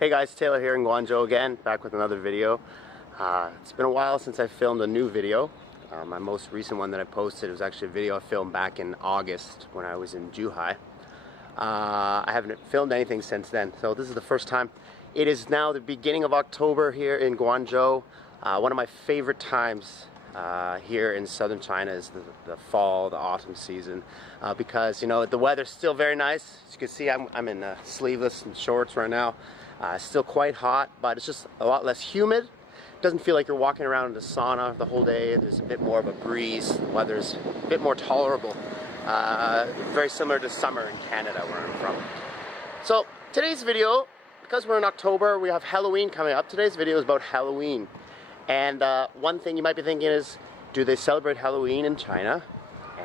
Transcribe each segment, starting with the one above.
Hey guys, Taylor here in Guangzhou again, back with another video. It's been a while since I filmed a new video. My most recent one that I posted was actually a video I filmed back in August when I was in Zhuhai. I haven't filmed anything since then, so this is the first time. It is now the beginning of October here in Guangzhou. One of my favorite times here in southern China is the fall, the autumn season, because you know the weather's still very nice. As you can see, I'm in sleeveless and shorts right now. Still quite hot, but it's just a lot less humid. It doesn't feel like you're walking around in the sauna the whole day. There's a bit more of a breeze. The weather's a bit more tolerable. Very similar to summer in Canada where I'm from. So today's video, because we're in October, we have Halloween coming up. Today's video is about Halloween. And one thing you might be thinking is, do they celebrate Halloween in China?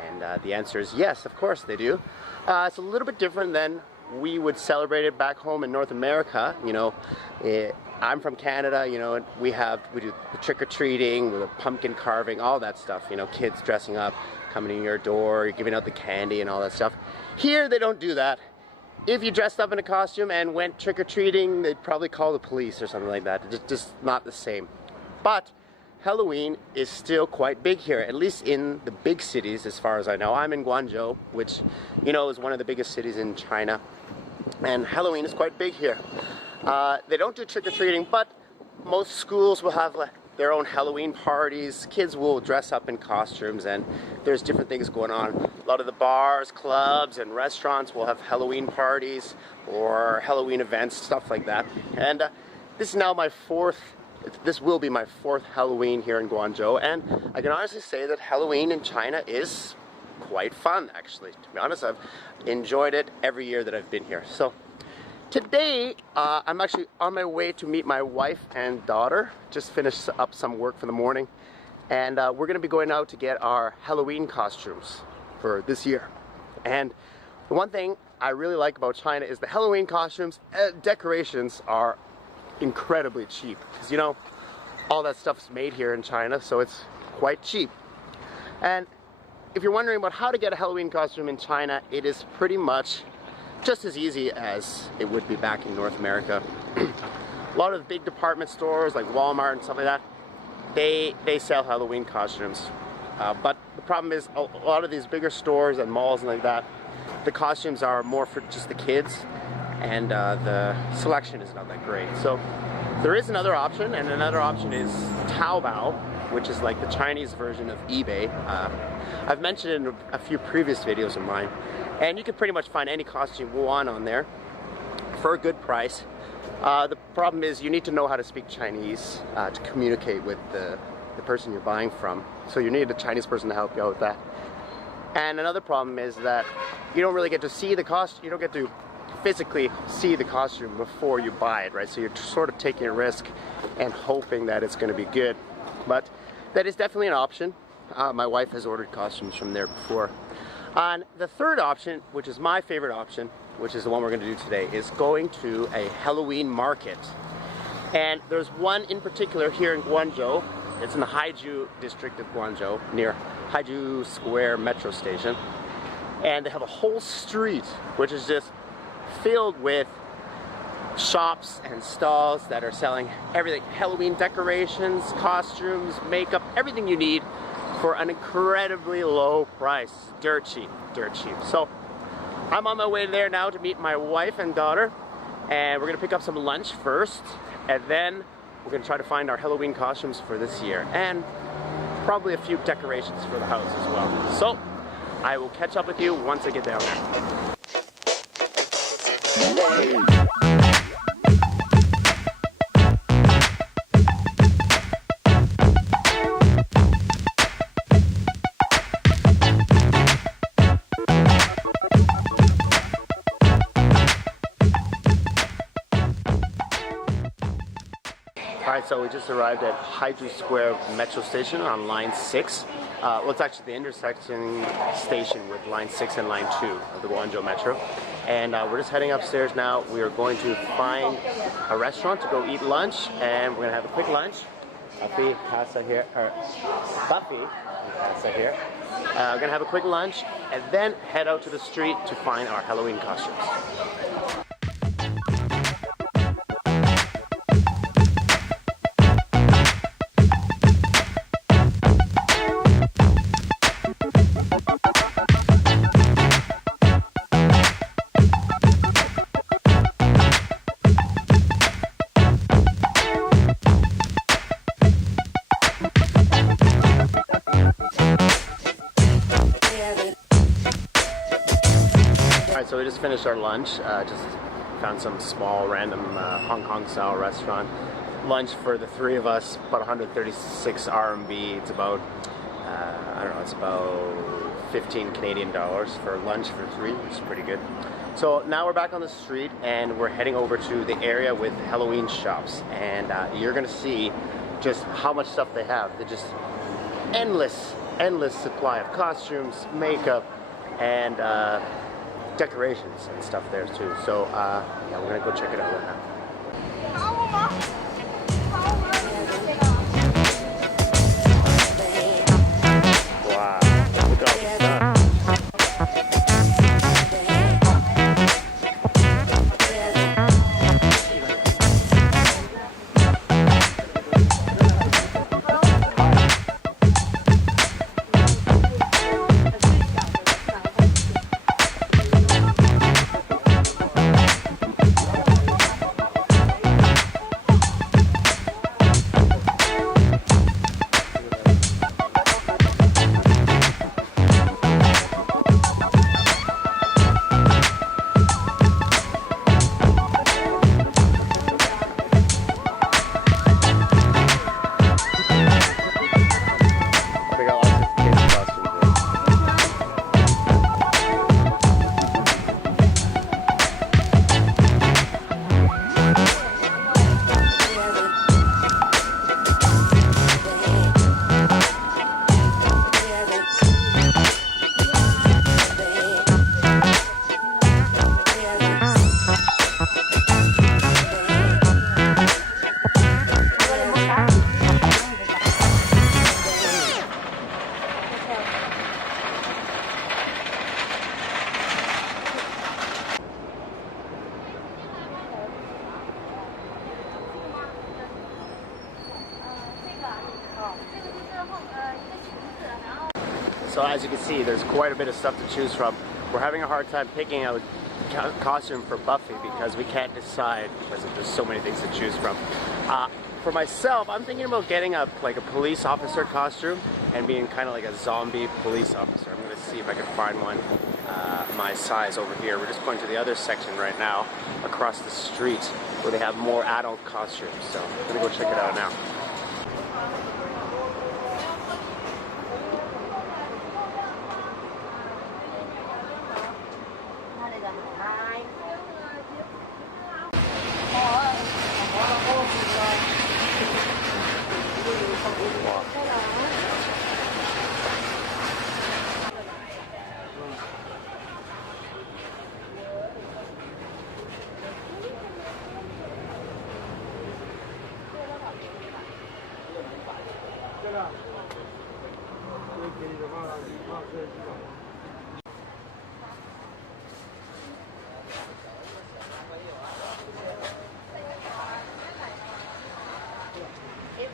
And the answer is yes, of course they do. It's a little bit different than we would celebrate it back home in North America. You know, I'm from Canada, you know, and we do the trick-or-treating, the pumpkin carving, all that stuff, you know, kids dressing up, coming in your door, you're giving out the candy and all that stuff. Here they don't do that. If you dressed up in a costume and went trick-or-treating, they'd probably call the police or something like that. It's just not the same. But Halloween is still quite big here, at least in the big cities as far as I know. I'm in Guangzhou, which, you know, is one of the biggest cities in China. And Halloween is quite big here. They don't do trick-or-treating, but most schools will have their own Halloween parties. Kids will dress up in costumes, and there's different things going on. A lot of the bars, clubs, and restaurants will have Halloween parties or Halloween events, stuff like that. And this is now this will be my fourth Halloween here in Guangzhou, and I can honestly say that Halloween in China is quite fun, actually. To be honest, I've enjoyed it every year that I've been here. So today, I'm actually on my way to meet my wife and daughter. Just finished up some work for the morning, and we're going to be going out to get our Halloween costumes for this year. And the one thing I really like about China is the Halloween costumes, decorations are incredibly cheap, because you know all that stuff's made here in China, so it's quite cheap. And if you're wondering about how to get a Halloween costume in China, it is pretty much just as easy as it would be back in North America. A lot of the big department stores like Walmart and stuff like that, they sell Halloween costumes, but the problem is a lot of these bigger stores and malls and like that, the costumes are more for just the kids, and the selection is not that great. So there is another option, and another option is Taobao, which is like the Chinese version of eBay. I've mentioned it in a few previous videos of mine, and you can pretty much find any costume you want on there for a good price. The problem is you need to know how to speak Chinese to communicate with the person you're buying from. So you need a Chinese person to help you out with that. And another problem is that you don't really get to see the costume. You don't get to physically see the costume before you buy it, right? So you're sort of taking a risk and hoping that it's going to be good. But that is definitely an option. My wife has ordered costumes from there before. And the third option, which is my favorite option, which is the one we're going to do today, is going to a Halloween market. And there's one in particular here in Guangzhou. It's in the Haizhu district of Guangzhou, near Haizhu Square metro station. And they have a whole street which is just filled with shops and stalls that are selling everything, Halloween decorations, costumes, makeup, everything you need for an incredibly low price. Dirt cheap, dirt cheap. So I'm on my way there now to meet my wife and daughter, and we're gonna pick up some lunch first, and then we're gonna try to find our Halloween costumes for this year, and probably a few decorations for the house as well. So I will catch up with you once I get down there. Alright, so we just arrived at Haizhu Square metro station on line 6. Well, it's actually the intersecting station with line 6 and line 2 of the Guangzhou metro. And we're just heading upstairs now. We are going to find a restaurant to go eat lunch, and we're going to have a quick lunch. Buffy, Casa here, or Buffy, Casa here. We're going to have a quick lunch and then head out to the street to find our Halloween costumes. Alright, so we just finished our lunch. Just found some small, random Hong Kong style restaurant. Lunch for the three of us, about 136 RMB. It's about, I don't know, it's about 15 Canadian dollars for lunch for three, which is pretty good. So now we're back on the street and we're heading over to the area with Halloween shops. And you're gonna see just how much stuff they have. They're just endless supply of costumes, makeup, and decorations and stuff there too. So yeah, we're gonna go check it out right now. Wow, look at all this stuff. So as you can see, there's quite a bit of stuff to choose from. We're having a hard time picking out a costume for Buffy because we can't decide because there's so many things to choose from. For myself, I'm thinking about getting a police officer costume and being kind of like a zombie police officer. I'm going to see if I can find one my size over here. We're just going to the other section right now across the street where they have more adult costumes. So I'm going to go check it out now.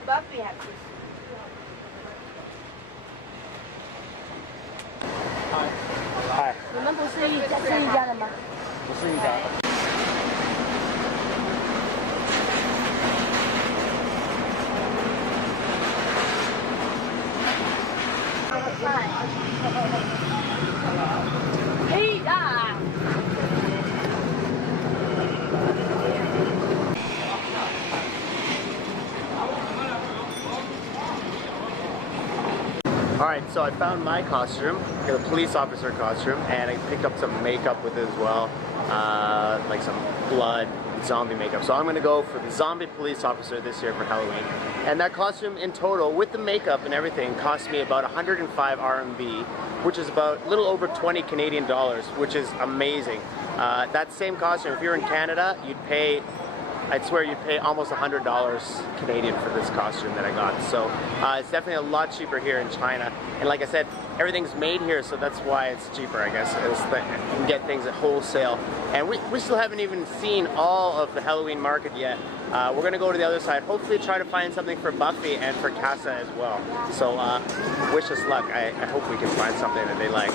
Buffy has this. Hi. 你们不是一家的吗？不是一家。嘿啊！ Alright, so I found my costume, the police officer costume, and I picked up some makeup with it as well, like some blood, zombie makeup. So I'm going to go for the zombie police officer this year for Halloween. And that costume in total, with the makeup and everything, cost me about 105 RMB, which is about a little over 20 Canadian dollars, which is amazing. That same costume, if you're in Canada, you'd pay, I'd swear you'd pay almost $100 Canadian for this costume that I got. So it's definitely a lot cheaper here in China. And like I said, everything's made here, so that's why it's cheaper, I guess. You can get things at wholesale. And we still haven't even seen all of the Halloween market yet. We're gonna go to the other side, hopefully try to find something for Buffy and for Casa as well. So wish us luck. I hope we can find something that they like.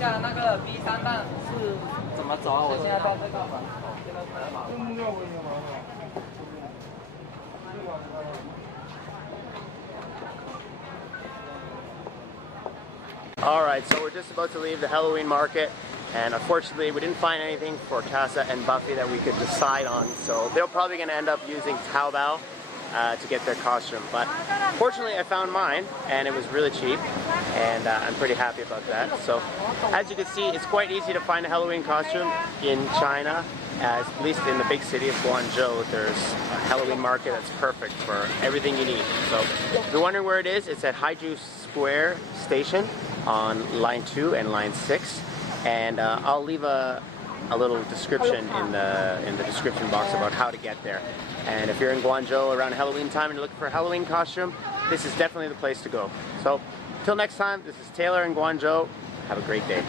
下那个 B3站是怎么走啊？我现在到这个门口。 Alright, so we're just about to leave the Halloween market, and unfortunately we didn't find anything for Casa and Buffy that we could decide on, so they're probably going to end up using Taobao to get their costume. But fortunately I found mine, and it was really cheap, and I'm pretty happy about that. So as you can see, it's quite easy to find a Halloween costume in China. At least in the big city of Guangzhou, there's a Halloween market that's perfect for everything you need. So if you're wondering where it is, it's at Haizhu Square station on line 2 and line 6. And I'll leave a little description in the description box about how to get there. And if you're in Guangzhou around Halloween time and you're looking for a Halloween costume, this is definitely the place to go. So, till next time, this is Taylor in Guangzhou. Have a great day.